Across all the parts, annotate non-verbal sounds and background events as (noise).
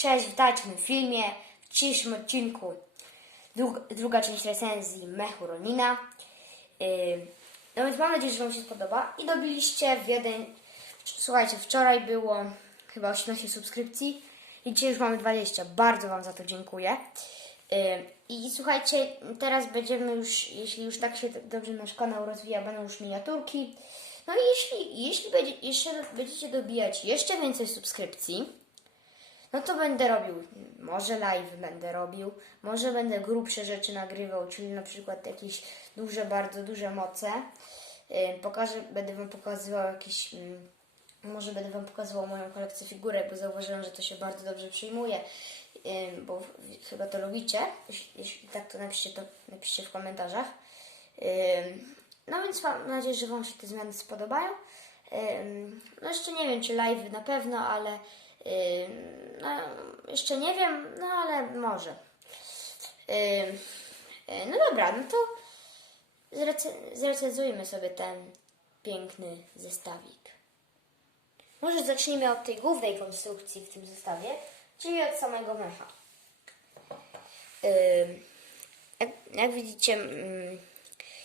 Cześć, witajcie w tym filmie. W dzisiejszym odcinku druga, druga część recenzji Mechu Ronina. Yy, no więc mam nadzieję, że Wam się spodoba. I dobiliście w jeden... Słuchajcie, wczoraj było chyba 18 subskrypcji i dzisiaj już mamy 20. Bardzo Wam za to dziękuję. Yy, I słuchajcie, teraz będziemy już, jeśli już tak się dobrze nasz kanał rozwija, będą już miniaturki. No i jeśli, jeśli będzie, jeszcze będziecie dobijać jeszcze więcej subskrypcji, no to będę robił, może live będę robił, może będę grubsze rzeczy nagrywał, czyli na przykład jakieś duże, bardzo duże moce. Pokażę, będę Wam pokazywał jakieś, mm, może będę Wam pokazywał moją kolekcję figurek, bo zauważyłem, że to się bardzo dobrze przyjmuje, bo chyba to lubicie. Jeśli, tak, to napiszcie to napiszcie w komentarzach. No więc mam nadzieję, że Wam się te zmiany spodobają. No jeszcze nie wiem, czy live na pewno, ale no, jeszcze nie wiem, no ale może. Y, No dobra, no to zrece- zrecenzujmy sobie ten piękny zestawik. Może zacznijmy od tej głównej konstrukcji w tym zestawie, czyli od samego mecha. Jak, jak widzicie, mm,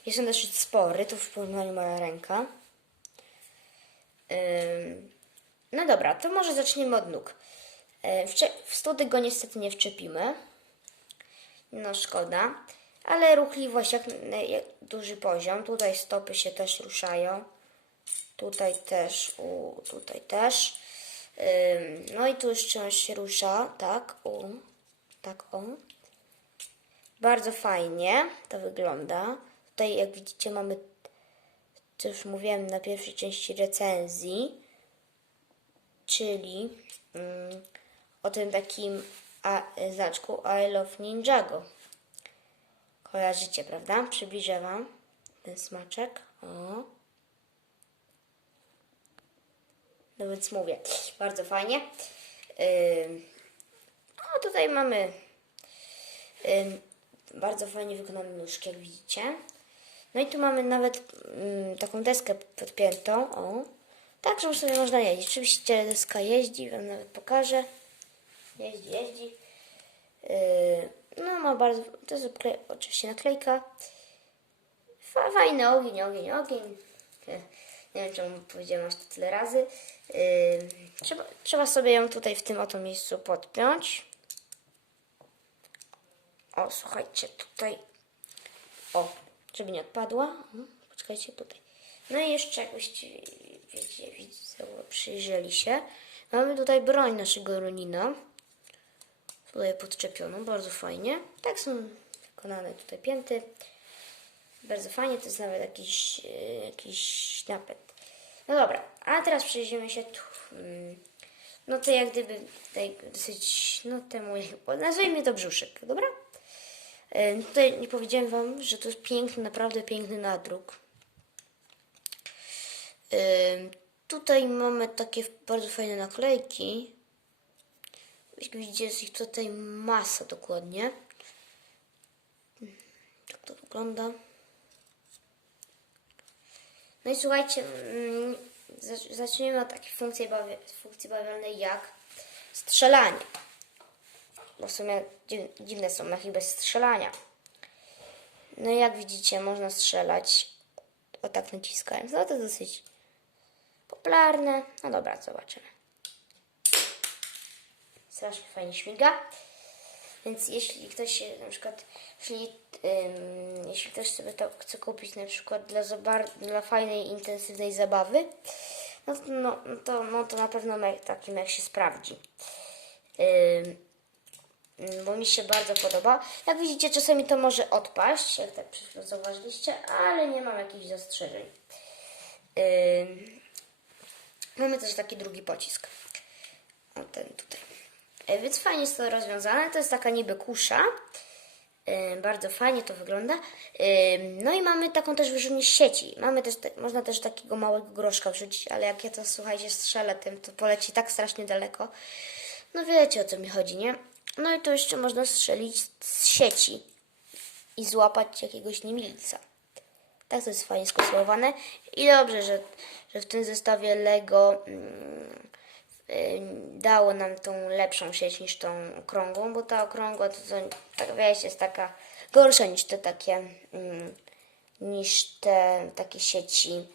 jest on dosyć spory, to w porównaniu moja ręka. No dobra, to może zaczniemy od nóg. Yy, W, study go niestety nie wczepimy. No szkoda. Ale ruchliwość jak, jak duży poziom. Tutaj stopy się też ruszają. Tutaj też, u, tutaj też. Ym, No i tu jeszcze on się rusza, tak, u, tak o. Bardzo fajnie to wygląda. Tutaj jak widzicie mamy, co już mówiłem na pierwszej części recenzji, czyli mm, o tym takim a, znaczku I Love Ninjago. Kojarzycie, prawda? Przybliżę Wam ten smaczek. O. No więc mówię, bardzo fajnie. Ym, no tutaj mamy ym, bardzo fajnie wykonane nóżki, jak widzicie. No i tu mamy nawet ym, taką deskę podpiętą, o. Tak, żeby sobie można jeździć. Oczywiście deska jeździ, wam nawet pokażę. Jeździ, jeździ. Yy, no ma bardzo, to jest oczywiście naklejka. Fa- Fajny ogień, ogień, ogień. (laughs) Nie wiem, czemu powiedziałam aż to tyle razy. Yy, trzeba, trzeba sobie ją tutaj w tym oto miejscu podpiąć. O, słuchajcie, tutaj. O, żeby nie odpadła. Mhm, Poczekajcie tutaj. No i jeszcze jakbyście wiecie, widzę, przyjrzeli się. Mamy tutaj broń naszego Ronina. Tutaj podczepioną, bardzo fajnie. Tak są wykonane tutaj pięty. Bardzo fajnie, to jest nawet jakiś, e, jakiś napęd. No dobra, a teraz przejdziemy się tu. mm, No to jak gdyby tutaj dosyć, no temu, (laughs) nazwijmy to brzuszek, dobra? E, Tutaj nie powiedziałem Wam, że to jest piękny, naprawdę piękny nadruk. Tutaj mamy takie bardzo fajne naklejki. Jak widzicie, jest ich tutaj masa dokładnie. Tak to wygląda. No i słuchajcie, mm, zac- zacznijmy od takiej funkcji, bawi- funkcji bawialnej jak strzelanie. Bo w sumie dziw- dziwne są mechy bez strzelania. No i jak widzicie, można strzelać o tak naciskając. No to dosyć popularne. No dobra, zobaczymy. Strasznie fajnie śmiga. Więc jeśli ktoś się na przykład, jeśli, jeśli ktoś sobie to chce kupić na przykład dla, dla fajnej, intensywnej zabawy, no, to- no, to, no to na pewno mech, taki mech się sprawdzi. Mm, bo mi się bardzo podoba. Jak widzicie, czasami to może odpaść, jak tak przed chwilą zauważyliście, ale nie mam jakichś zastrzeżeń. Ym, mamy też taki drugi pocisk. O, ten tutaj. E, Więc fajnie jest to rozwiązane. To jest taka niby kusza. Ym, bardzo fajnie to wygląda. Ym, no i mamy taką też wyrzutnię sieci. Mamy też, te, można też takiego małego groszka wrzucić, ale jak ja to, słuchajcie, strzelę tym, to poleci tak strasznie daleko. No wiecie o co mi chodzi, nie? No i to jeszcze można strzelić z sieci i złapać jakiegoś niemilca. Tak to jest fajnie skonstruowane i dobrze, że, że w tym zestawie Lego mm, dało nam tą lepszą sieć niż tą okrągłą, bo ta okrągła to, to tak wiecie, jest taka gorsza niż te takie mm, niż te takie sieci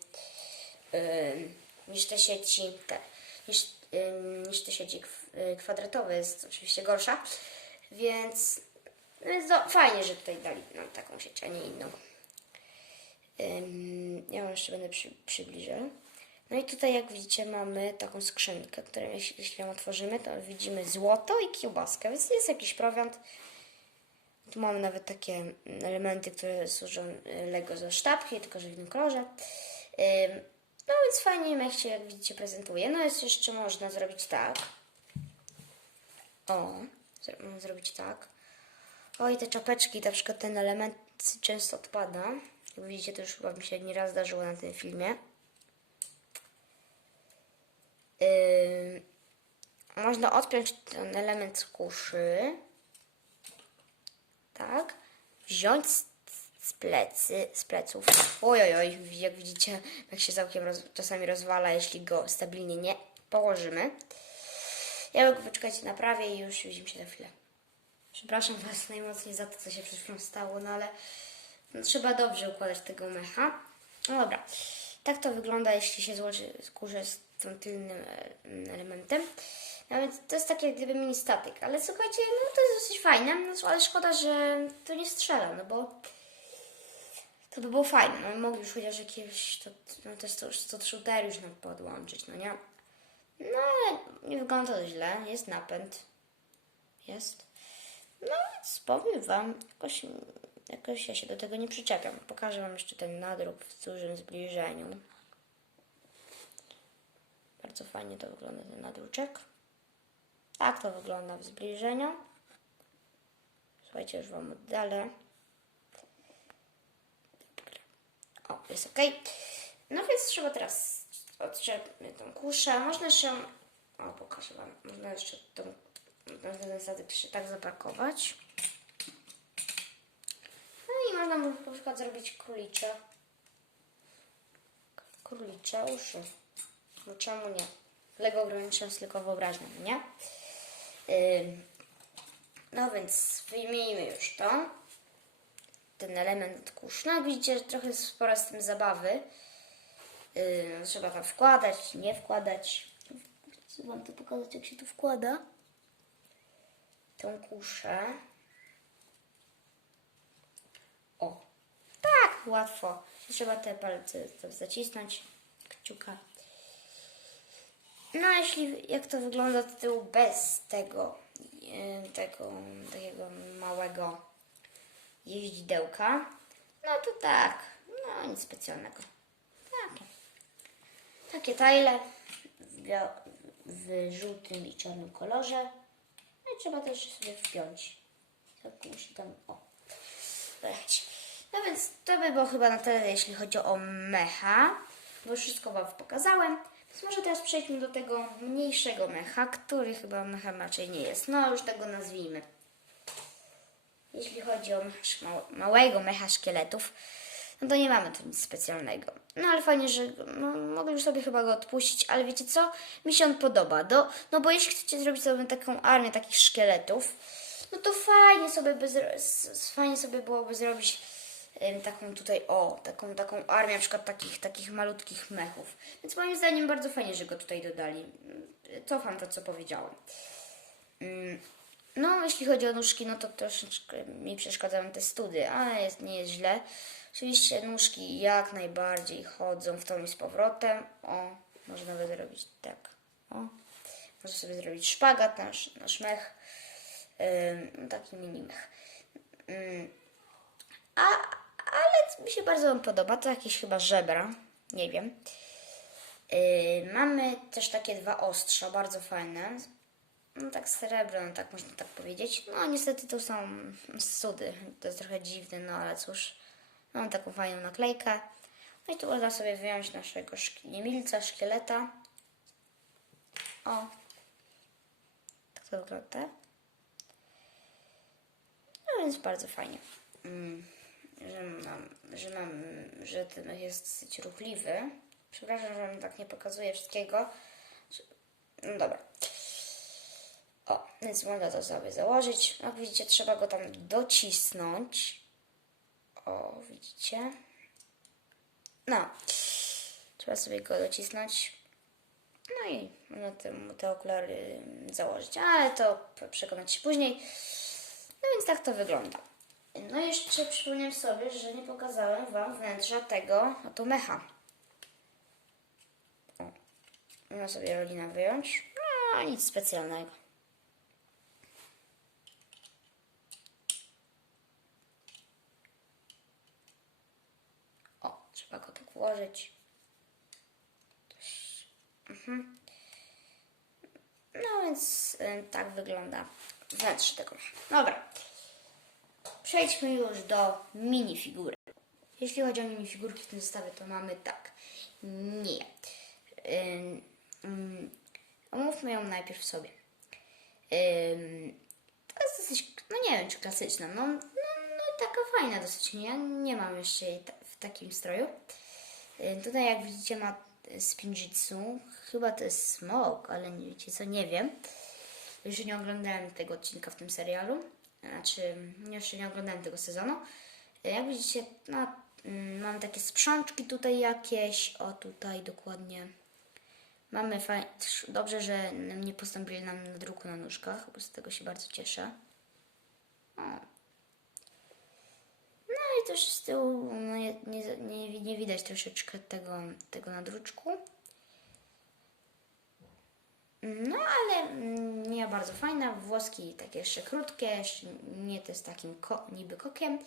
ym, niż te sieci te, niż, ym, niż te sieci y, kwadratowe jest oczywiście gorsza. Więc, no, fajnie, że tutaj dali nam taką sieć, a nie inną ja wam jeszcze będę przy. No i tutaj jak widzicie mamy taką skrzynkę, którą jeśli, jeśli ją otworzymy, to widzimy złoto i kiełbaskę, więc jest jakiś prowiant. Tu mamy nawet takie mm, elementy, które służą y, Lego ze sztabki, tylko że w innym kolorze. No więc fajnie jak się, jak widzicie, prezentuje. No jest jeszcze można zrobić tak. O, zrobić tak. Oj, te czapeczki, na przykład ten element często odpada. Jak widzicie, to już chyba mi się nieraz zdarzyło na tym filmie. Ym, można odpiąć ten element z kuszy. Tak. Wziąć z, z plecy, z pleców. Oj, oj, oj, jak widzicie, jak się całkiem roz, czasami rozwala, jeśli go stabilnie nie położymy. Ja go poczekajcie naprawię i już widzimy się za chwilę. Przepraszam Was najmocniej za to, co się przed chwilą stało, no ale no, trzeba dobrze układać tego mecha. No dobra, tak to wygląda, jeśli się złoży skórze z tym tylnym e, elementem. No więc to jest tak jak gdyby mini statyk, ale słuchajcie, no to jest dosyć fajne, no, ale szkoda, że to nie strzela, no bo to by było fajne, no mogli już chociaż jakieś, to, no jest to, to shooter już nam podłączyć, no nie? No ale nie wygląda to źle, jest napęd, jest. No powiem Wam, jakoś, jakoś ja się do tego nie przyczepiam. Pokażę Wam jeszcze ten nadruk w dużym zbliżeniu. Bardzo fajnie to wygląda ten nadruczek. Tak to wygląda w zbliżeniu. Słuchajcie, już Wam oddalę. O, jest ok. No więc trzeba teraz odczepmy tą kuszę. Można jeszcze... O, pokażę Wam. Można jeszcze tą można się tak zapakować. Można mu na przykład zrobić królicze. Królicze uszy. No czemu nie? Lego ograniczając tylko wyobraźnię, no nie? Ym, no więc wyjmijmy już to. Ten element od kurz. Jak widzicie, że trochę spora z tym zabawy. Ym, trzeba tam wkładać, nie wkładać. Chcę Wam to pokazać, jak się to wkłada tą kuszę. O, tak, łatwo. Trzeba te palce zacisnąć, kciuka. No, a jeśli jak to wygląda od tyłu bez tego, tego takiego małego jeździdełka, no to tak, no nic specjalnego. Takie, takie tajle w, w żółtym i czarnym kolorze. No i trzeba też sobie wpiąć. Tak musi tam, o, dać. No więc to by było chyba na tyle, jeśli chodzi o mecha, bo już wszystko Wam pokazałem. Więc może teraz przejdźmy do tego mniejszego mecha, który chyba mechem raczej nie jest. No już tego nazwijmy. Jeśli chodzi o mecha, mał- małego mecha szkieletów, no to nie mamy tu nic specjalnego. No ale fajnie, że no, mogę już sobie chyba go odpuścić, ale wiecie co? Mi się on podoba. Do, no bo jeśli chcecie zrobić sobie taką armię takich szkieletów, no to fajnie sobie, by, fajnie sobie byłoby zrobić taką tutaj, o, taką, taką armię na przykład takich, takich malutkich mechów. Więc moim zdaniem bardzo fajnie, że go tutaj dodali. Cofam to, co powiedziałam. Mm, No, jeśli chodzi o nóżki, no to troszeczkę mi przeszkadzają te study, ale jest, nie jest źle. Oczywiście nóżki jak najbardziej chodzą w tą i z powrotem. O, można by zrobić tak. O. Można sobie zrobić szpagat, nasz, nasz mech. No, taki mini mech. Ym, a, mi się bardzo podoba. To jakieś chyba żebra. Nie wiem. Yy, mamy też takie dwa ostrza, bardzo fajne. No tak srebrne, no tak można tak powiedzieć. No niestety to są sudy. To jest trochę dziwne, no ale cóż. Mam taką fajną naklejkę. No i tu można sobie wyjąć naszego niemilca, szkieleta. O. Tak to wygląda. No więc bardzo fajnie. Mm, że mam, że mam, że ten jest dosyć ruchliwy. Przepraszam, że tak nie pokazuję wszystkiego. No dobra. O, więc można to sobie założyć. Jak widzicie, trzeba go tam docisnąć. O, widzicie? No. Trzeba sobie go docisnąć. No i na tym te okulary założyć. Ale to przekonać się później. No więc tak to wygląda. No i jeszcze przypomniałem sobie, że nie pokazałem Wam wnętrza tego oto mecha. O, można sobie rolina wyjąć. No, nic specjalnego. O, trzeba go tak włożyć. Mhm. No więc y, tak wygląda wnętrze tego. Dobra. Przejdźmy już do minifigury. Jeśli chodzi o minifigurki w tym zestawie, to mamy tak. Nie. Ym, omówmy ją najpierw sobie. To jest dosyć, no nie wiem czy klasyczna, no, no, no taka fajna dosyć, nie? Nie mam jeszcze jej ta, w takim stroju. Tutaj jak widzicie ma spinjitsu, chyba to jest smok, ale nie wiecie co, nie wiem. Jeszcze nie oglądałem tego odcinka w tym serialu, znaczy jeszcze nie oglądałem tego sezonu. Jak widzicie, no, mam takie sprzączki tutaj jakieś, o tutaj dokładnie. Mamy fajnie, dobrze, że nie postąpili nam na druku na nóżkach, bo z tego się bardzo cieszę. O. No i też z tyłu no nie, nie, nie, nie widać troszeczkę tego, tego na druczku. No ale mm, nie bardzo fajna, włoski takie jeszcze krótkie, jeszcze nie to z takim ko, niby kokiem.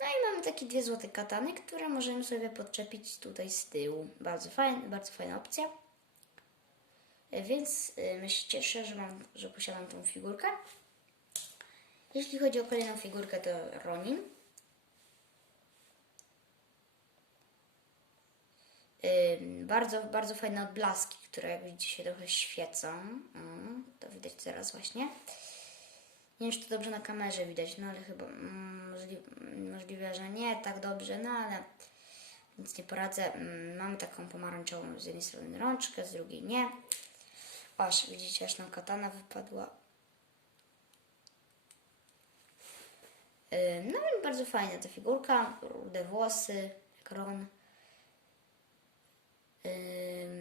No i mamy takie dwie złote katany, które możemy sobie podczepić tutaj z tyłu. Bardzo fajna, bardzo fajna opcja. E, Więc y, my się cieszę, że, mam, że posiadam tą figurkę. Jeśli chodzi o kolejną figurkę, to Ronin. Bardzo, bardzo fajne odblaski, które jak widzicie się trochę świecą. To widać teraz właśnie. Nie wiem, czy to dobrze na kamerze widać, no ale chyba mm, możli, możliwe, że nie tak dobrze, no ale nic nie poradzę. Mamy taką pomarańczową z jednej strony rączkę, z drugiej nie. Aż widzicie, aż nam katana wypadła. No i bardzo fajna ta figurka, rude włosy, jak Ron. Ym,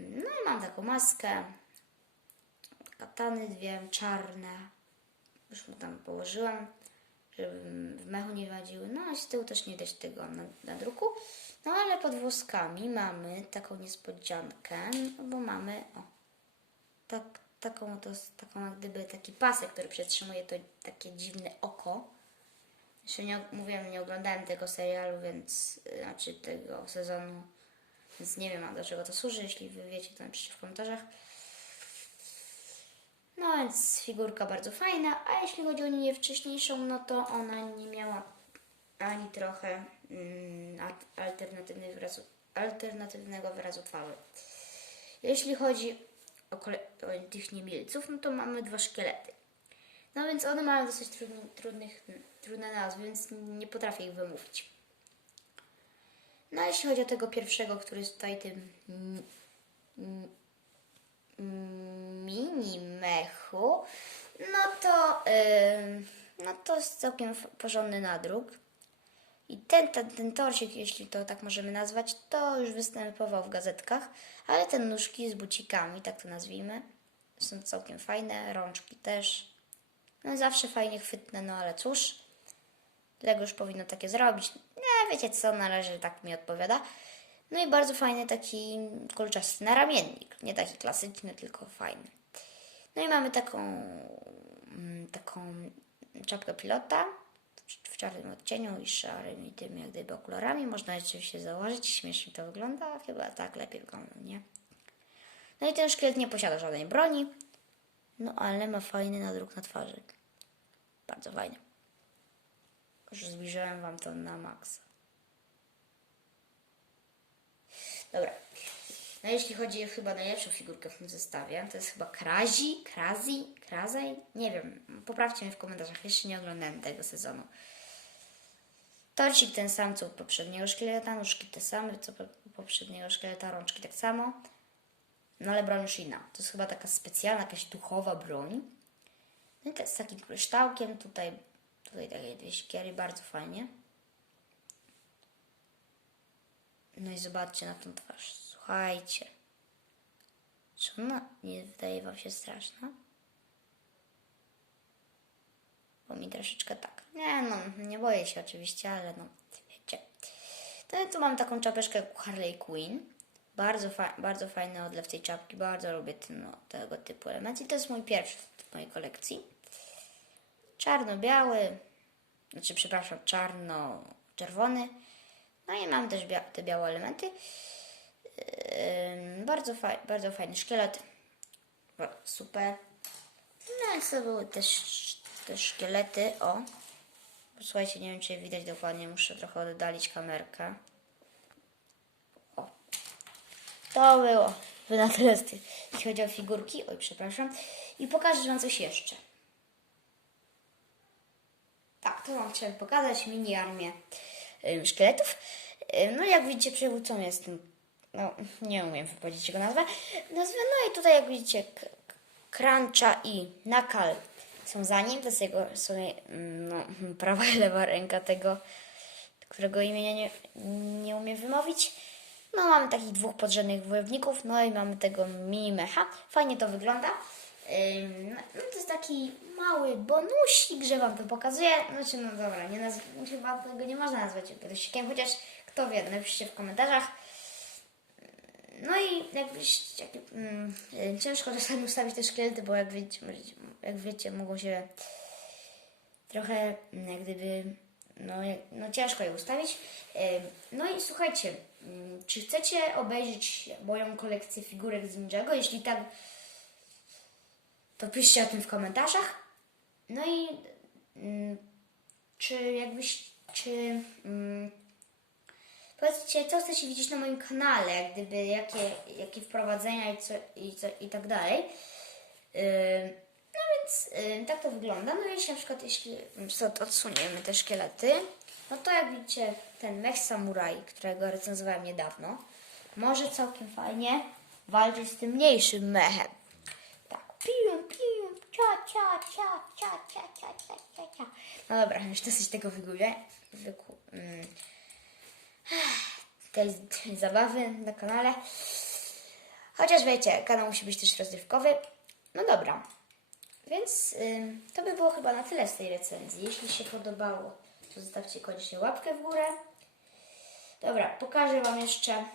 No i mam taką maskę. Katany dwie czarne. Już mu tam położyłam, żeby w mechu nie wadziły. No a z tyłu też nie widać tego na, na druku. No ale pod włoskami mamy taką niespodziankę, no bo mamy o, tak, taką, to, taką jak gdyby taki pasek, który przetrzymuje to takie dziwne oko. Jeszcze nie, mówiłem, nie oglądałem tego serialu, więc, y, znaczy tego sezonu, więc nie wiem, do czego to służy. Jeśli wy wiecie, to napiszcie w komentarzach. No więc figurka bardzo fajna, a jeśli chodzi o linię wcześniejszą, no to ona nie miała ani trochę mm, wyrazu, alternatywnego wyrazu twarzy. Jeśli chodzi o, o tych niemilców, no to mamy dwa szkielety. No więc one mają dosyć trudny, trudnych, trudne nazwy, więc nie potrafię ich wymówić. No jeśli chodzi o tego pierwszego, który jest tutaj tym mini mechu, no to, ym, no to jest całkiem porządny nadruk. I ten, ten, ten torsik, jeśli to tak możemy nazwać, to już występował w gazetkach, ale te nóżki z bucikami, tak to nazwijmy, są całkiem fajne, rączki też. No zawsze fajnie chwytne, no ale cóż, Lego już powinno takie zrobić. Wiecie co, należy, tak mi odpowiada. No i bardzo fajny taki kolczasty naramiennik. Nie taki klasyczny, tylko fajny. No i mamy taką, mm, taką czapkę pilota w- czarnym odcieniu i szarymi tymi jak gdyby okularami. Można je oczywiście założyć. Śmiesznie to wygląda. Chyba tak lepiej wygląda, nie? No i ten szkielet nie posiada żadnej broni. No ale ma fajny nadruk na twarzy. Bardzo fajny. Już zbliżyłem Wam to na maksa. Dobra. No jeśli chodzi o chyba najlepszą figurkę w tym zestawie, to jest chyba Krazi, Krazi, Krazej? Nie wiem, poprawcie mnie w komentarzach, jeszcze nie oglądałem tego sezonu. Torcik ten sam co u poprzedniego szkieleta, nóżki te same co u poprzedniego szkieleta, rączki tak samo. No ale broń już inna. To jest chyba taka specjalna, jakaś duchowa broń. No i to jest z takim kryształkiem. Tutaj, tutaj takie dwie siekiery, bardzo fajnie. No i zobaczcie na tą twarz. Słuchajcie. Czy ona nie wydaje wam się straszna? Bo mi troszeczkę tak. Nie no, nie boję się oczywiście, ale no, wiecie. To ja tu mam taką czapeczkę Harley Quinn. Bardzo, fa- bardzo fajny odlew tej czapki. Bardzo lubię ten, no, tego typu element. I to jest mój pierwszy w mojej kolekcji. Czarno-biały. Znaczy, przepraszam, czarno-czerwony. No i mam też bia- te białe elementy. Ym, bardzo, faj- bardzo fajny szkielet. Super. No i to były też te szkielety. O. Słuchajcie, nie wiem czy widać dokładnie. Muszę trochę oddalić kamerkę. O. To było. Na tyle, jeśli chodzi o figurki. Oj, przepraszam. I pokażę Wam coś jeszcze. Tak, to Wam chciałem pokazać. Mini armię szkieletów. No jak widzicie, przywódcą jest ten, no nie umiem wypowiedzieć jego nazwę. nazwę. No i tutaj jak widzicie, Cruncha i Nakal są za nim. To jest jego sobie, mm, no, (laughs) prawa i lewa ręka tego, którego imienia nie, nie umiem wymówić. No mamy takich dwóch podrzędnych wojowników, no i mamy tego mini mecha. Fajnie to wygląda. No to jest taki mały bonusik, że Wam to pokazuję. Znaczy, no dobra, nie no chyba tego nie można nazwać bonusiem, chociaż kto wie, napiszcie w komentarzach. No i jakbyś, jak, mm, y, ciężko czasami ustawić te szkielety, bo jak wiecie, jak wiecie mogą się trochę mm, jak gdyby, no, no ciężko je ustawić. No i słuchajcie, mm, czy chcecie obejrzeć moją kolekcję figurek z Ninjago? Jeśli tak, to piszcie o tym w komentarzach. No i mm, czy jakbyś, czy mm, powiedzcie, co chcecie widzieć na moim kanale, gdyby jakie, jakie wprowadzenia i, co, i, co, i tak dalej. Yy, no więc yy, tak to wygląda. No jeśli na przykład jeśli to odsuniemy te szkielety, no to jak widzicie ten mech samuraj, którego recenzowałem niedawno, może całkiem fajnie walczyć z tym mniejszym mechem. Tak, pium, cia, cia, cia, cia, cia, cia, cia, cia, cia. No dobra, już dosyć tego wygubię. Wyku, mm, tej, zabawy na kanale. Chociaż wiecie, kanał musi być też rozrywkowy. No dobra. Więc to by było chyba na tyle z tej recenzji. Jeśli się podobało, to zostawcie koniecznie łapkę w górę. Dobra, pokażę Wam jeszcze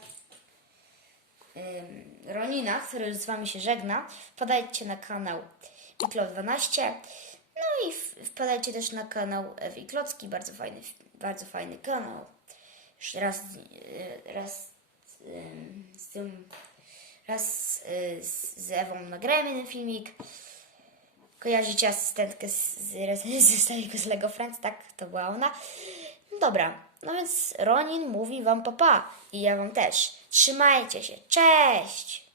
ym, Ronina, który z Wami się żegna. Wpadajcie na kanał Iklo12. No i wpadajcie też na kanał Ewi Klocki, bardzo fajny, bardzo fajny kanał. Już raz, y, raz ym, z tym, raz y, z, z Ewą nagrałem jeden filmik. Kojarzycie asystentkę z, z (laughs) starego z Lego Friends? Tak, to była ona. No dobra, no więc Ronin mówi wam papa i ja wam też. Trzymajcie się, cześć!